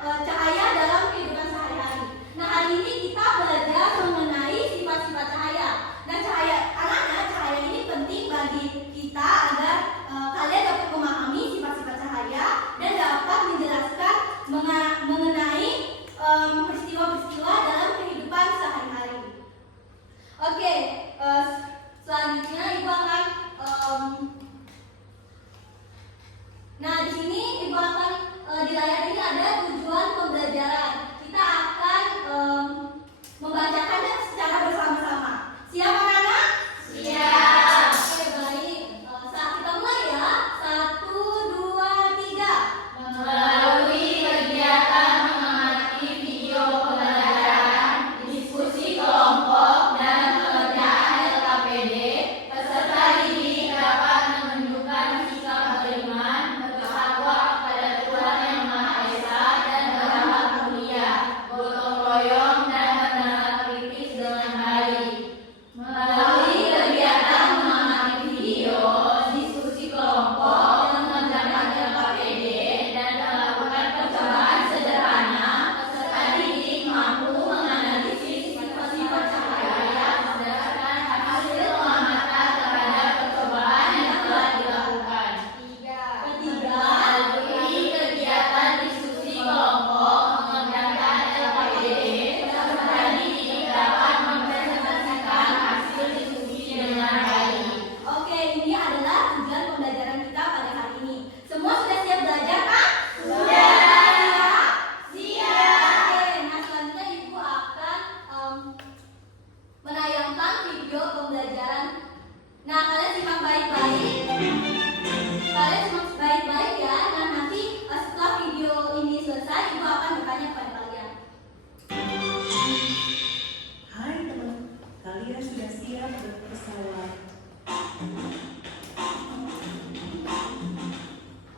cahaya dalam kehidupan sehari-hari. Nah, hari ini kita belajar mengenai sifat-sifat cahaya. Nah, anak-anak, cahaya ini penting bagi kita agar kalian dapat memahami sifat-sifat cahaya dan dapat menjelaskan mengenai peristiwa-peristiwa dalam kehidupan sehari-hari. Oke, selanjutnya Ibu akan nah, di sini Ibu akan di layar ini ada tujuan pembelajaran. Kita akan membacakannya secara bersama-sama. Siap anak-anak? Siap. Oke, baik. Saat kita mulai ya. 1, 2, 3. Melalui kegiatan mengamati video pembelajaran, diskusi kelompok, dan pengerjaan LKPD, peserta didik dapat menunjukkan sikap beriman, bertakwa kepada Tuhan Yang Maha Esa, dan berakhlak mulia, gotong royong, dan mendengar kritis dengan baik. Melalui kegiatan mengamati video, diskusi kelompok, mengerjakan LKPD, dan melakukan percobaan sederhana, peserta didik mampu menganalisis sifat-sifat cahaya berdasarkan hasil pengamatan terhadap percobaan yang telah dilakukan. Ketiga. Melalui kegiatan diskusi kelompok, mengerjakan LKPD, peserta didik dapat mempresentasikan hasil diskusi dengan baik. Oke, ini adalah tujuan pembelajaran kita pada hari ini. Semua sudah siap belajar kan? Sudah. Siap. Oke, nah selanjutnya Ibu akan menayangkan video pembelajaran. Nah, kalian simak baik-baik. Ya. Nah, nanti setelah video ini selesai, Ibu akan bertanya kepada kalian. Hai teman, kalian sudah siap berpesawat?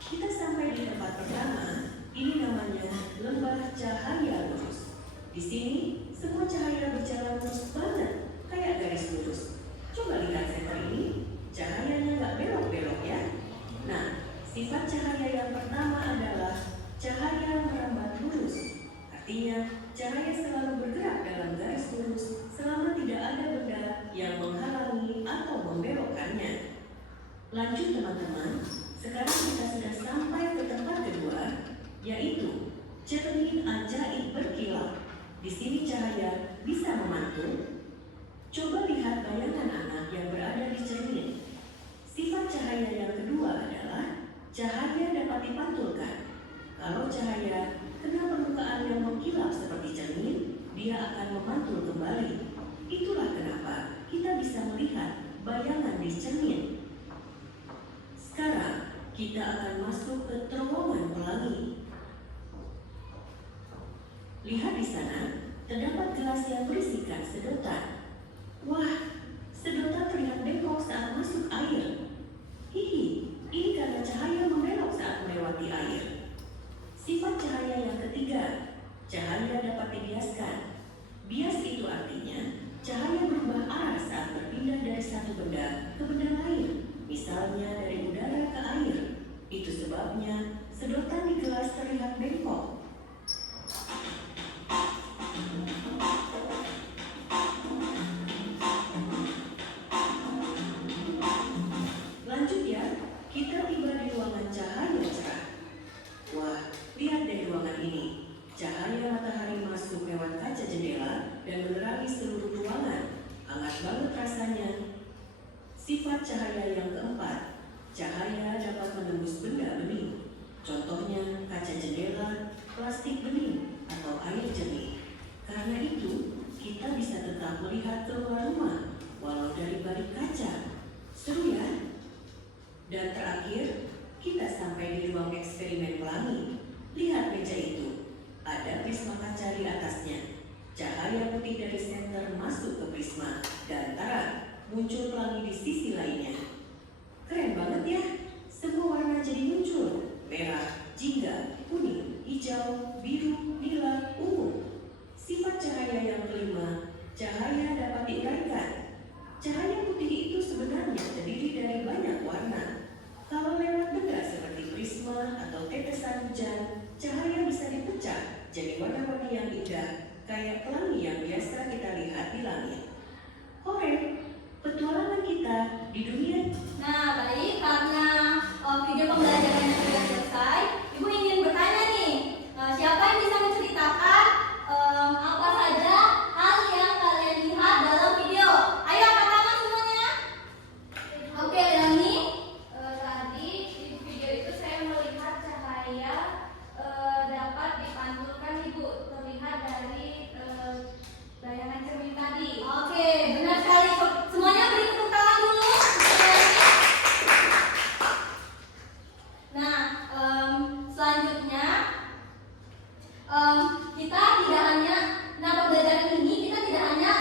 Kita sampai di tempat pertama. Ini namanya lembah cahaya lurus. Di sini semua cahaya berjalan lurus banget, kayak garis lurus. Coba lihat center ini, cahayanya nggak belok-belok ya. Nah, sifat cahaya yang pertama adalah cahaya merambat lurus. Artinya, cahaya selalu bergerak dalam garis lurus selama tidak ada benda yang menghalangi atau membelokkannya. Lanjut teman-teman, sekarang kita sudah sampai ke tempat kedua, yaitu cermin ajaib berkilau. Di sini cahaya bisa memantul. Coba lihat bayangan anak yang berada di cermin. Sifat cahaya yang kedua adalah cahaya dapat dipantulkan. Kalau cahaya kena permukaan yang mengkilap seperti cermin, dia akan memantul kembali. Itulah kenapa kita bisa melihat bayangan di cermin. Sekarang kita akan masuk ke terowongan pelangi. Lihat di sana, terdapat gelas yang berisikan sedotan. Wah, sedotan terlihat bengkok saat masuk air. Hihi, ini karena cahaya membelok saat melewati air. Sifat cahaya yang ketiga, cahaya dapat dibiaskan. Bias itu artinya cahaya berubah arah saat berpindah dari satu benda ke benda lain, misalnya dari udara ke air. Itu sebabnya sedotan di gelas terlihat bengkok. Lanjut ya, kita tiba di ruangan cahaya cerah. Wah, lihat deh ruangan ini. Cahaya matahari masuk lewat kaca jendela dan menerangi seluruh ruangan. Hangat banget rasanya. Sifat cahaya yang keempat, cahaya dapat menembus benda bening. Contohnya kaca jendela, plastik bening, atau air jernih. Karena itu, kita bisa tetap melihat keluar rumah, walau dari balik kaca. Seru ya? Dan terakhir, kita sampai di ruang eksperimen pelangi. Lihat meja itu, ada prisma kaca di atasnya. Cahaya putih dari senter masuk ke prisma, dan tara, muncul pelangi di sisi lainnya. Keren banget ya, semua warna jadi muncul. Merah, jingga, kuning, hijau, biru, nila, ungu. Sifat cahaya yang kelima, cahaya dapat diuraikan. Cahaya putih itu sebenarnya terdiri dari banyak warna. Kalau lewat benda seperti prisma atau tetesan hujan, cahaya bisa dipecah jadi warna-warni yang indah, kayak pelangi yang biasa kita lihat di langit. Hore, petualangan kita di dunia. Nah, baik, karena video pembelajarannya sudah selesai, Ibu ingin bertanya nih, siapa yang bisa menceritakan apa saja hal yang kalian lihat dalam video? Ayo angkat tangan semuanya. Oke, Leoni. Tadi di video itu saya melihat cahaya dapat dipantulkan Ibu, terlihat dari bayangan cermin tadi. Oke, benar sekali. Semuanya beri tepuk tangan dulu. Nah, selanjutnya kita tidak hanya pembelajaran ini kita tidak hanya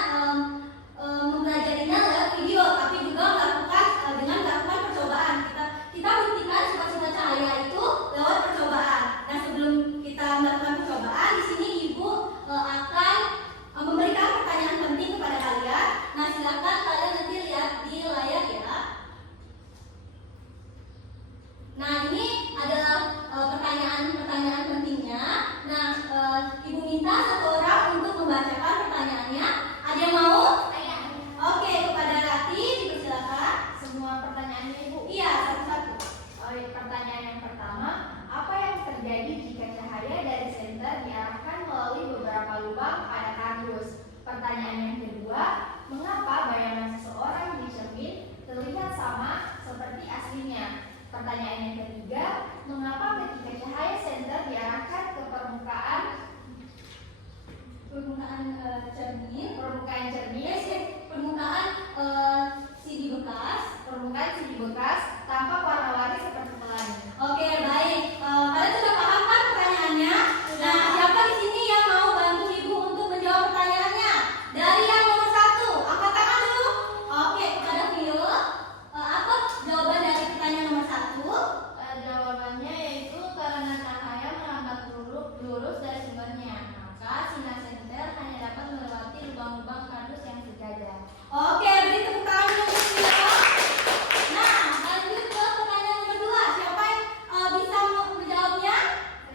mempelajarinya lewat video, tapi juga melakukan dengan melakukan percobaan. Kita buktikan sifat-sifat cahaya itu lewat percobaan. Nah, sebelum kita melakukan percobaan, di sini Ibu akan memberikan pertanyaan penting kepada kalian. Nah, silakan kalian nanti lihat di layar ya. Nah, ini adalah pertanyaan-pertanyaan pentingnya. Nah, Ibu minta satu orang untuk membacakan pertanyaannya. Ada yang mau? Oke, kepada Rati dipersilakan. Semua pertanyaannya Ibu. Iya, satu-satu. Pertanyaan yang pertama, apa yang terjadi jika cahaya dari senter diarahkan melalui beberapa lubang pada kardus? Pertanyaan yang kedua, mengapa bayangan seseorang di cermin terlihat sama seperti aslinya? Pertanyaan yang ketiga, mengapa ketika cahaya senter diarahkan ke permukaan cermin, permukaan CD bekas. permukaan CD bekas tampak warna-warni seperti pelangi? Oke, baik. Kalian sudah paham kan pertanyaannya? Nah, siapa di sini yang mau bantu Ibu untuk menjawab pertanyaannya? Dari yang nomor 1, angkat tangan dulu. Oke, kepada Vio. Apa jawaban dari pertanyaan nomor 1? Jawabannya yaitu karena cahaya melambat lurus dari sumbernya, maka sinar senter hanya dapat melewati lubang-lubang kardus yang sejajar. Oke, beri tepuk tangan dulu untuk Vio. Nah, lanjut ke pertanyaan nomor 2. Siapa yang bisa menjawabnya?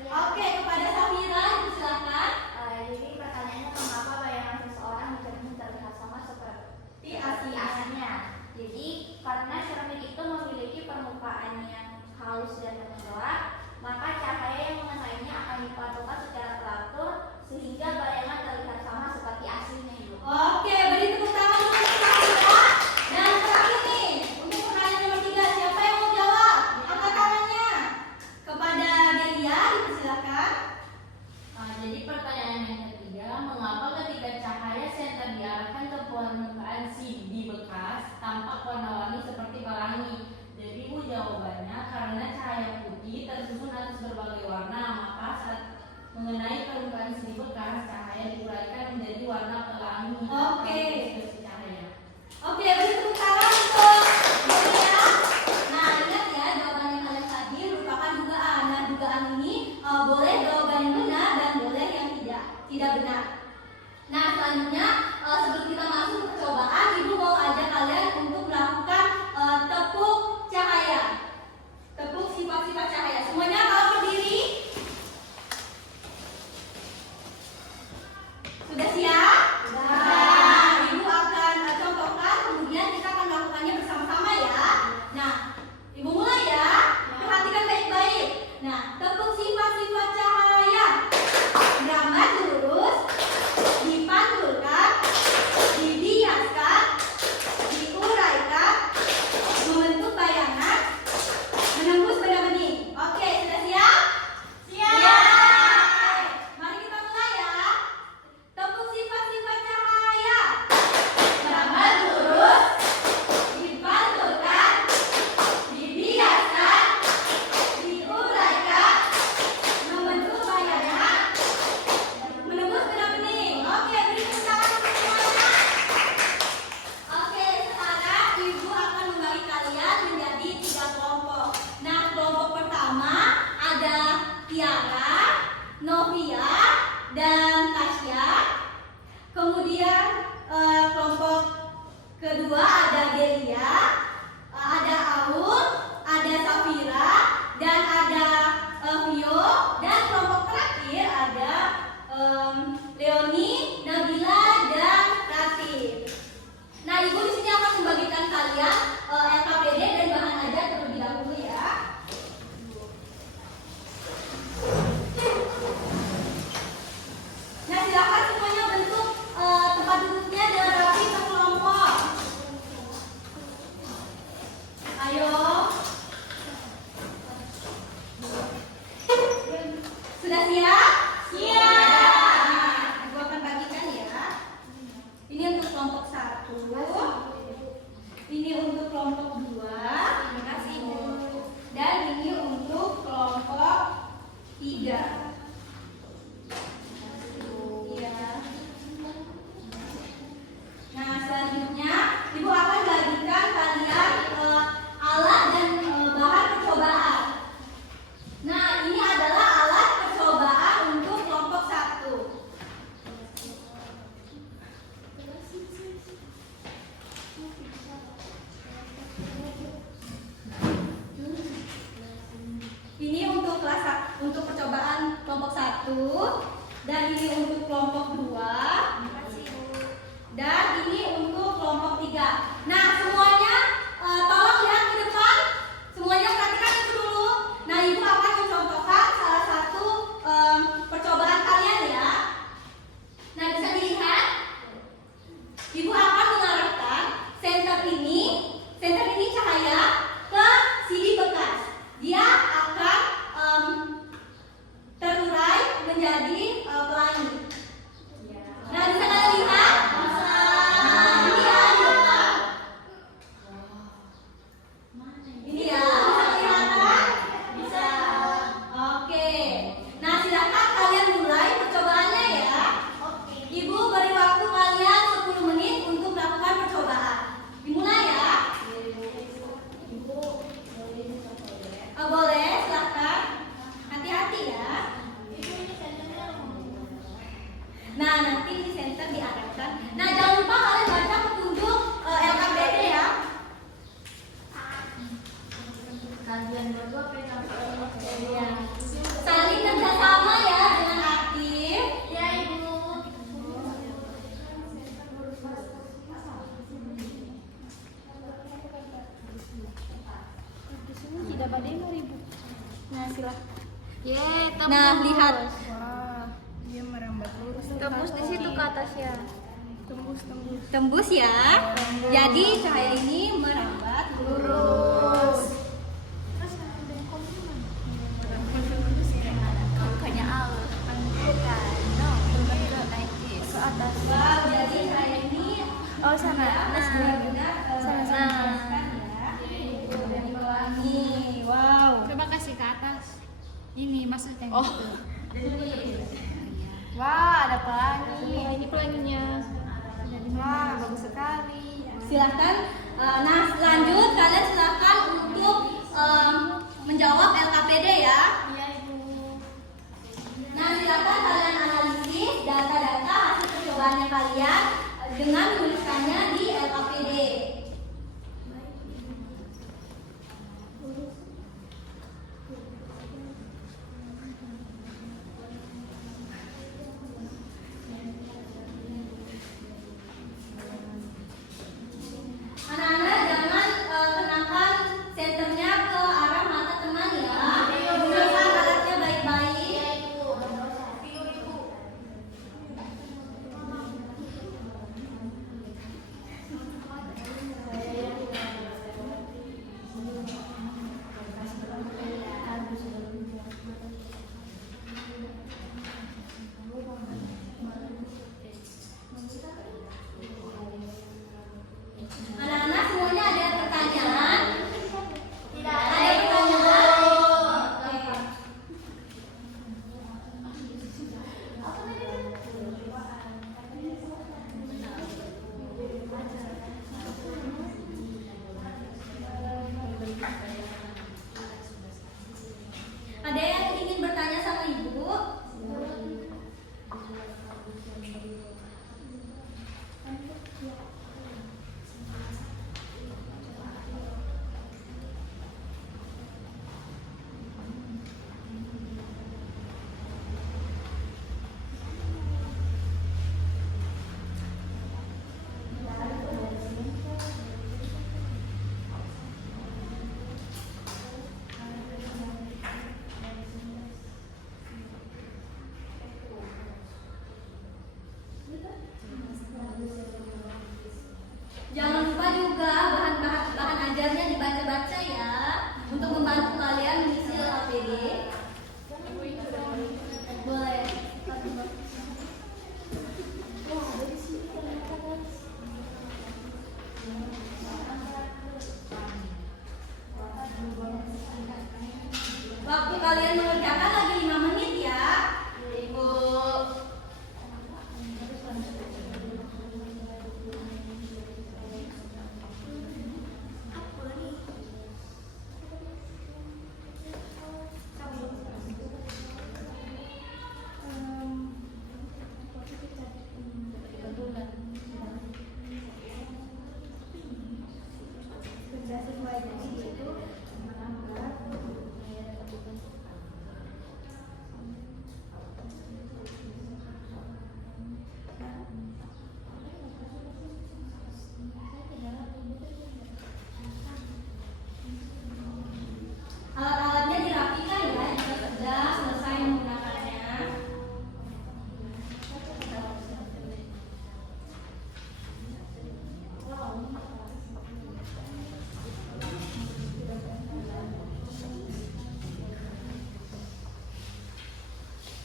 Oke, kepada Safira silakan. Jadi pertanyaannya, mengapa bayangan seseorang di cermin terlihat sama seperti aslinya? aslinya? Jadi karena cermin itu memiliki permukaan yang halus dan mencolok, maka cahaya yang mengenainya akan dipantulkan secara teratur sehingga bayangan terlihat sama seperti aslinya Ibu. Oke, beri tepuk tangan untuk Safira. Dan terakhir nih, untuk pertanyaan nomor 3, siapa yang mau jawab? Angkat tangannya. Kepada Delia dipersilakan. Jadi pertanyaan yang ketiga, mengapa ketika cahaya senter diarahkan ke permukaan CD bekas tampak warna-warni seperti pelangi? Jadi Bu, jawabannya karena cahaya putih tersusun atas berbagai warna, maka saat mengenai permukaan CD bekas, cahaya diuraikan menjadi warna pelangi. Oke. Dispersi cahaya. Oke, beri tepuk tangan untuk Delia. Nah, ingat ya, jawaban yang kalian tadi merupakan dugaan. Nah, dugaan ini boleh jawaban yang benar dan boleh yang tidak benar. Nah, selanjutnya sebelum kita masuk ke percobaan, Ibu mau ajak kalian untuk melakukan tepuk cahaya. Tepuk sifat-sifat cahaya. Semuanya kalau berdiri. Sudah siap? Nah, Ibu akan contohkan, kemudian kita akan melakukannya bersama-sama ya. Nah, Ibu mulai ya. Perhatikan baik-baik. Nah, tepuk sifat-sifat cahaya. Gambar lurus, dipantulkan, dibiaskan, diuraikan, membentuk bayangan, menembus benda bening. Oke, sudah siap? Siap. Mari kita mulai ya. Tepuk sifat-sifat cahaya. Gambar lurus, dipantulkan, dibiaskan, diuraikan, membentuk bayangan, menembus benda bening. Oke, beri tepuk tangan untuk semuanya. Oke, sekarang Ibu akan membagi kalian menjadi 3 kelompok. Nah, kelompok pertama ada Tiara, Novia, dan Tasya. Kemudian kelompok kedua ada Delia, ada Aun, ada Safira, dan ada Vio. Dan kelompok terakhir ada Iya. Ibu akan bagikan ya. Ini untuk kelompok 1. Ini untuk kelompok 2. Terima kasih Ibu. Dan ini untuk kelompok 3. Iya. Nah, selanjutnya Ibu akan bagikan kalian alat dan bahan percobaan. Nah, ini adalah alat percobaan untuk kelompok 1. Ini untuk untuk percobaan kelompok 1 dan ini untuk kelompok 2. Dan ini untuk kelompok 3. Nah, semuanya tolong lihat ke depan. Semuanya perhatikan itu dulu. Nah, Ibu akan mencontohkan salah satu percobaan kalian ya. Nah, bisa dilihat. Ibu akan mengarahkan senter ini cahaya ke CD bekas. Dia akan terurai menjadi pelangi. Nah, bisa kalian lihat? Nah, ini ya, ini ya, bisa kelihatan? Bisa. Oke. Nah, silakan kalian mulai percobaannya ya. Ibu beri waktu kalian 10 menit untuk melakukan percobaan. Dimulai ya. Boleh, silakan. Hati-hati ya. Nah, nanti di center diarahkan. Nah, jangan lupa kalian baca petunjuk LKPD ya. Kalian berdua pengen Iya. Saling kerjasama ya dengan aktif. Ya Ibu. Tidak pada yang ribu. Nah, silakan. Tembus. Nah, lihat. Wah, dia merambat lurus. Tembus di situ ke atas ya. Tembus. Tembus ya. Jadi cahaya ini merambat lurus. Bukannya al. Bukan. No. Ke atas. Wow, jadi cahaya ini Oh sana. benar-benar menjelaskan ya. Jadi pelangi. Wow. Coba kasih ke atas. Ini maksudnya. Oh. Wah, ada pelangi. Ini pelanginya. Wah, bagus sekali. Silahkan. Nah, lanjut kalian silahkan untuk menjawab LKPD ya. Iya Ibu. Nah, silakan kalian analisis data-data hasil percobaannya kalian dengan menuliskannya di LKPD. Anak-anak jangan kenakan senternya ke arah mata teman ya. Gunakan alatnya baik-baik.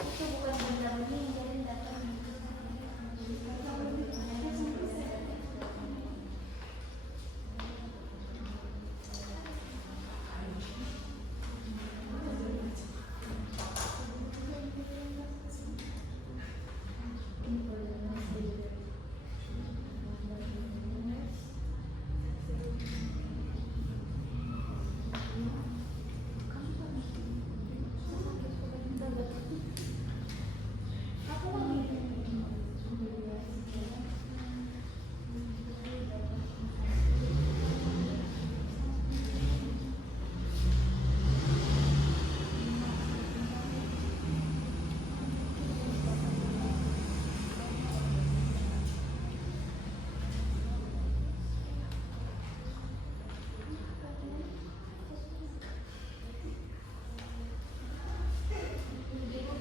Itu bukan benda bening, jadi dapat.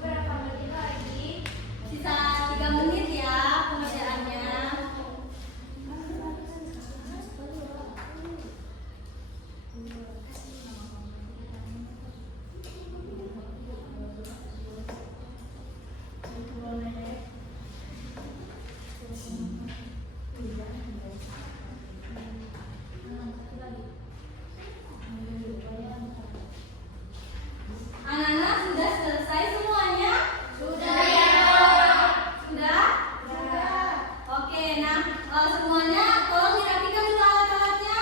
Berapa menit lagi? Sisa 3 menit ya pengerjaannya. Anak-anak sudah selesai semuanya? Sudah. Sudah? Oke, nah semuanya tolong dirapikan dulu alat-alatnya.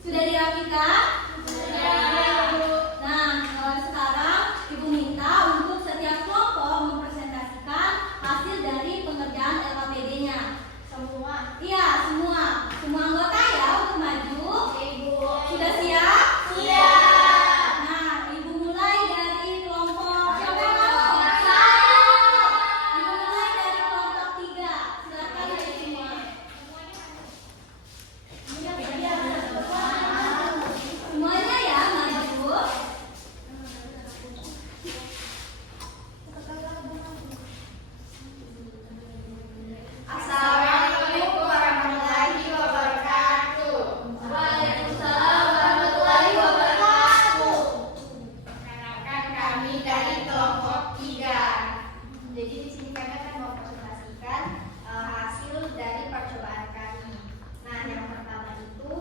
Sudah dirapikan? Nah, sekarang Ibu minta untuk setiap kelompok mempresentasikan hasil dari pengerjaan LKPD-nya. Semua. Iya, semua anggota ya untuk maju. Ibu. Sudah siap? Siap. Nah, Ibu mulai dari kelompok siapa yang mau? Ibu mulai dari kelompok 3. Silakan dari semua. Semuanya ya maju. Assalamualaikum warahmatullahi wabarakatuh. Waalaikumsalam warahmatullahi wabarakatuh. Perkenalkan kami dari kelompok 3. Jadi di sini kami akan mempresentasikan hasil dari percobaan kami. Nah, yang pertama itu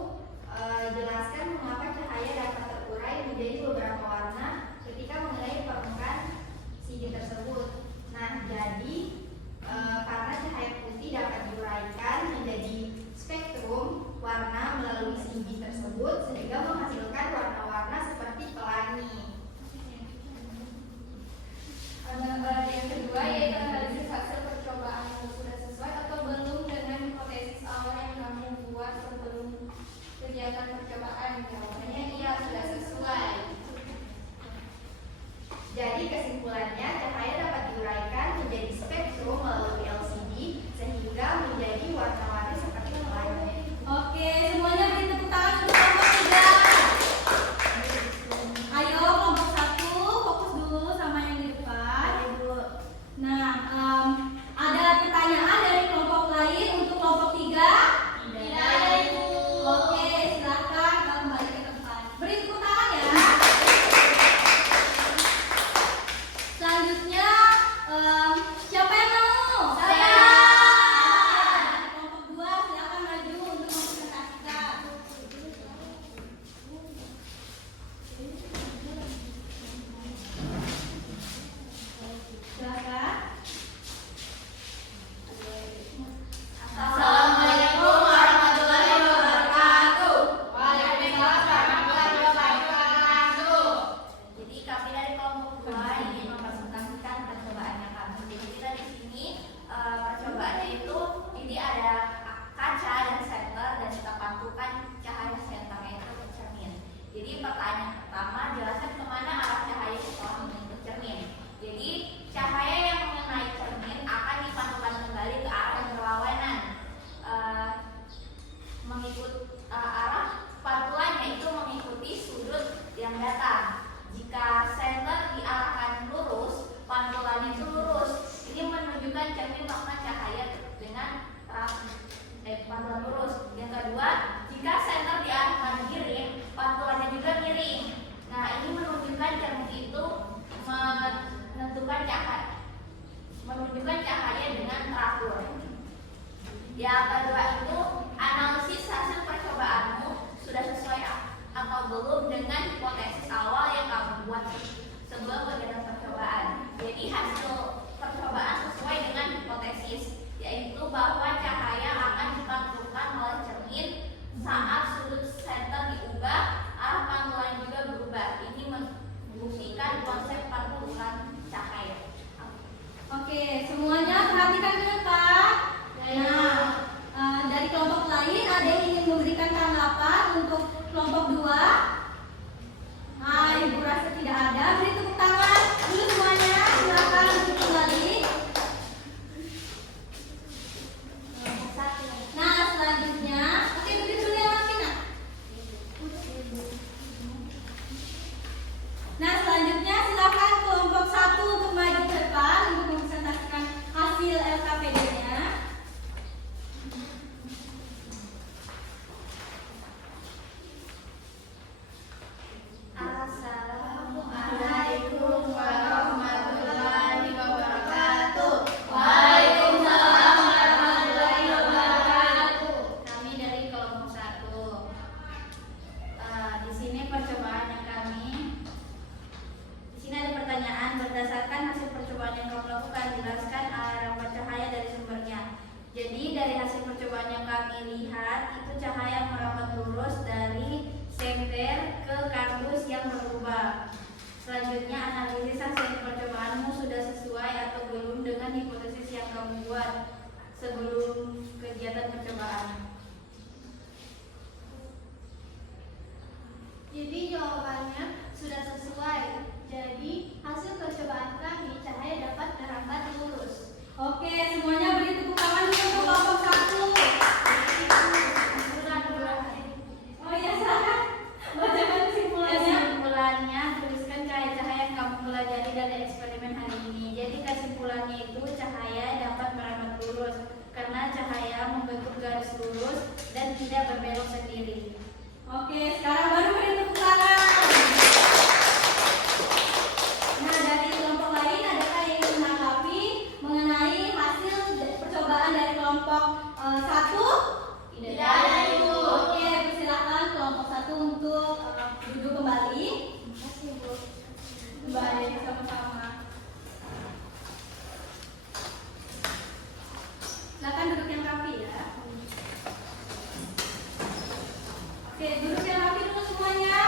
jelaskan mengapa cahaya dapat terurai menjadi beberapa warna ketika mengenai permukaan CD tersebut. Nah, jadi karena cahaya putih dapat diuraikan menjadi spektrum warna melalui CD tersebut sehingga menghasilkan warna-warna seperti pelangi. Yang kedua yaitu analisis hasil percobaan yang sudah sesuai atau belum dengan hipotesis awal yang kamu buat sebelum kegiatan percobaan. Jawabannya iya, sudah sesuai. Jadi kesimpulannya cahaya dapat diuraikan menjadi spektrum melalui LCD sehingga menjadi warna-warni seperti pelangi. Oke, semuanya beri tepuk tangan untuk kelompok 3. Ayo kelompok 1 fokus dulu sama yang di depan. Nah, ada pertanyaan dari kelompok lain untuk kelompok 3? Tidak, Ibu. Oke, silakan kembali ke tempat. Beri tepuk tangan ya. Selanjutnya siapa yang mau? Saya. Kelompok 2 silakan maju untuk mempresentasikan. Silakan. Assalamualaikum warahmatullahi wabarakatuh. Waalaikumsalam warahmatullahi wabarakatuh. Jadi kami dari kelompok 2 ingin mempresentasikan percobaannya kami. Jadi kita di sini percobaannya itu ini ada kaca dan senter dan kita padukan cahaya senternya itu ke cermin. Jadi pertanyaan pertama, jelaskan kemana arah cahaya setelah menyentuh cermin. Jadi cahaya yang mengenai cermin akan dipantukan kembali ke arah yang berlawanan. Mengikut arah pantulannya itu mengikuti sudut yang datang. Jika senter diarahkan lurus, pantulannya itu lurus. Ini menunjukkan cermin melakukan cahaya dengan pantulan lurus. Yang kedua, jika senter diarahkan miring, pantulannya juga miring. merasa tidak ada, beri tepuk tangan dulu semuanya. Silakan duduk kembali. Nah, selanjutnya, oke, berdiri dulu yang rapi, nak. Nah, selanjutnya silakan kelompok 1 untuk maju ke depan untuk mempresentasikan hasil LKPD-nya. Assalamualaikum warahmatullahi wabarakatuh. Waalaikumsalam warahmatullahi wabarakatuh. Kami dari kelompok 1. Di sini percobaannya kami. Di sini ada pertanyaan, berdasarkan hasil percobaan yang kamu lakukan, jelaskan arah cahaya dari sumbernya. Jadi dari hasil percobaan yang kami lihat, itu cahaya merambat lurus dari senter ke kardus yang berubah. Selanjutnya, analisis hasil percobaanmu sudah sesuai atau belum dengan hipotesis yang kamu buat sebelum kegiatan percobaan. Jadi jawabannya sudah sesuai. Jadi hasil percobaan kami cahaya dapat merambat lurus. Oke, semuanya beri tepuk tangan dulu untuk kelompok 1. Oh iya, silakan. Bacakan kesimpulannya. Kesimpulannya, tuliskan cahaya-cahaya yang kamu pelajari dari eksperimen hari ini. Jadi kesimpulannya itu cahaya dapat merambat lurus karena cahaya membentuk garis lurus dan tidak berbelok sendiri. Oke, sekarang baru beri tepuk tangan. Nah, dari kelompok lain adakah yang ingin menanggapi mengenai hasil percobaan dari kelompok 1? Tidak ada, Ibu. Oke, persilakan kelompok 1 untuk duduk kembali. Makasih, Bu. Baik, sama-sama. Silakan duduk yang rapi ya. Oke, duduk yang rapi dulu semuanya.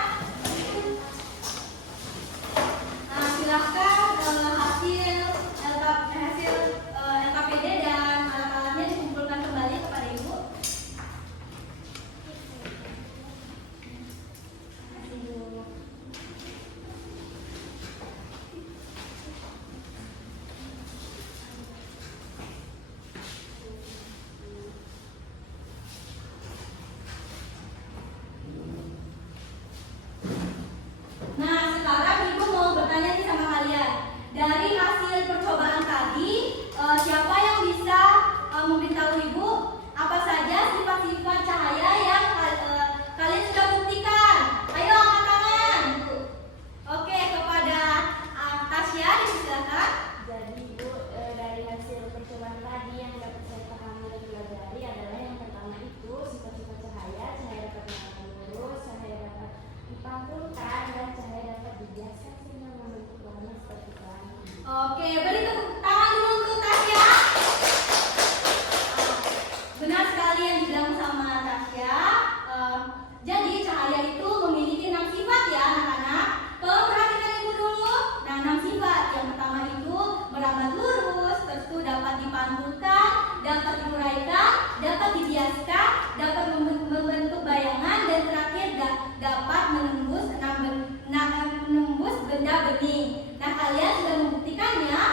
Nah, silakan hasil LKPD dan alat-alatnya dikumpulkan kembali kepada Ibu. Nah, sekarang Ibu mau bertanya nih sama kalian. Dari hasil percobaan tadi, siapa yang bisa memberitahu Ibu apa saja sifat-sifat cahaya yang kalian sudah buktikan? Ayo angkat tangan. Oke, kepada Tasya disilakan. Jadi Bu, dari hasil percobaan tadi yang dapat saya pahami dan pelajari adalah yang pertama itu sifat-sifat cahaya, cahaya dapat merambat lurus, cahaya dapat dipantulkan, dan cahaya dapat dibiaskan sehingga membentuk warna seperti pelangi. Oke, beri tepuk tangan dulu untuk Tasya. Benar sekali yang dibilang sama Tasya. Jadi cahaya itu memiliki 6 sifat ya anak-anak. Tolong perhatikan Ibu dulu. Nah, 6 sifat. Yang pertama itu merambat lurus, terus itu dapat dipantulkan, dapat diuraikan, dapat dibiaskan, dapat membentuk bayangan, dan terakhir dapat menembus benda bening. Nah, kalian sudah membuktikannya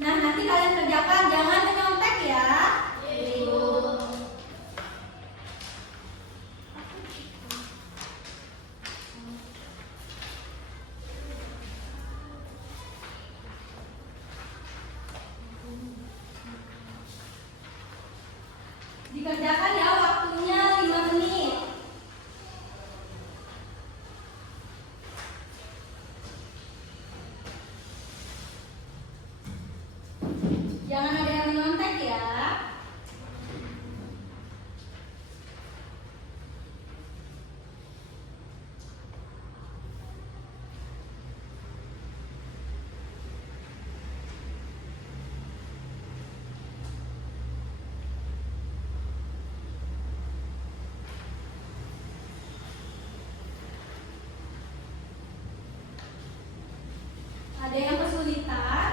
Nah, nanti kalian kerjakan, jangan menyontek ya. Dikerjakan ya, waktunya 5 menit. Jangan ada yang menyontek ya. Ada yang kesulitan?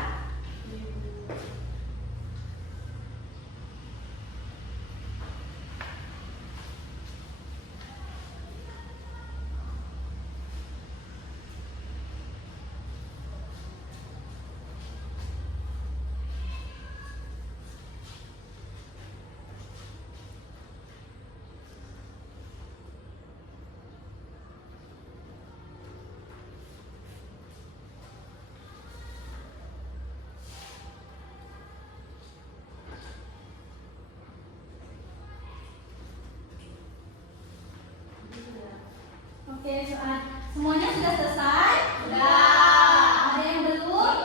Oke, semuanya sudah selesai? Sudah. Ada yang belum?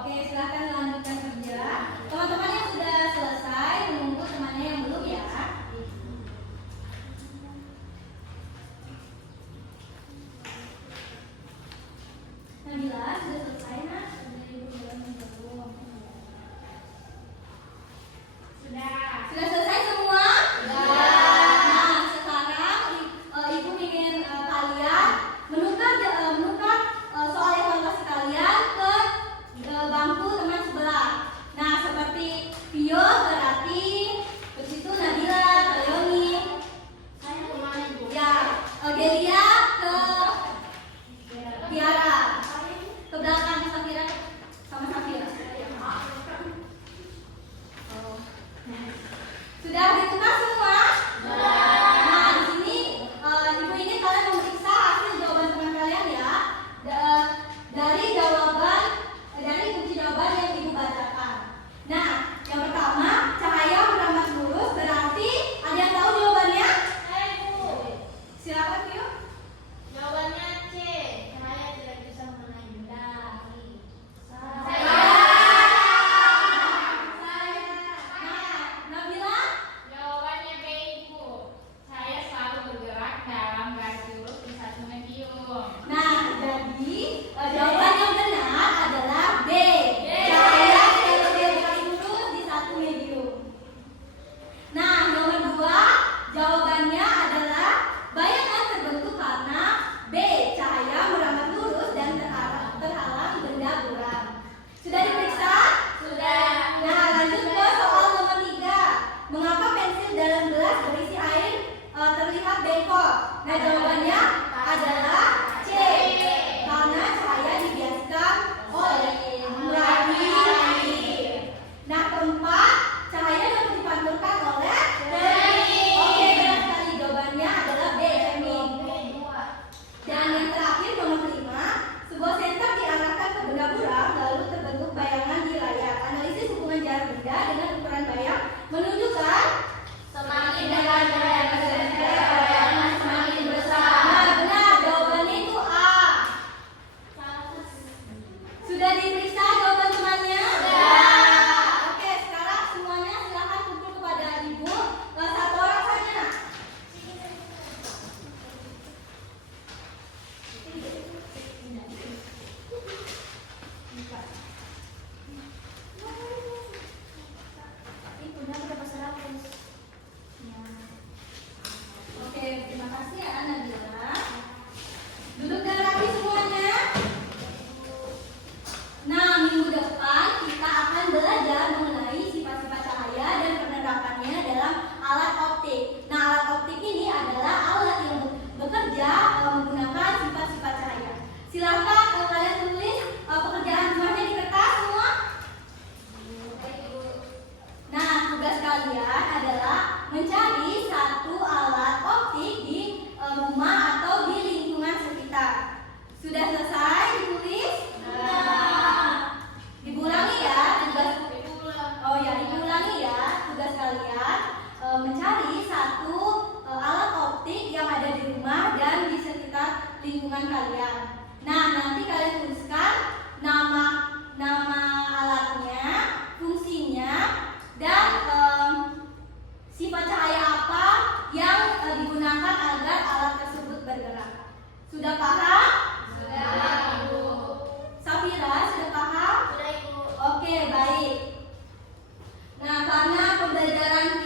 Oke, silahkan lanjutkan kerja. Teman-teman yang sudah selesai menunggu temannya yang belum ya. Nabila, sudah selesai Nak? Sudah selesai semua? Nah, sekarang Ibu ingin kalian menukar soal evaluasi kalian ke bangku teman sebelah. Nah, seperti Pio ke Rati, terus itu Nabila ke Leoni. Ya, Gelia ke Tiara. Ke belakang baik. Nah, karena pembelajaran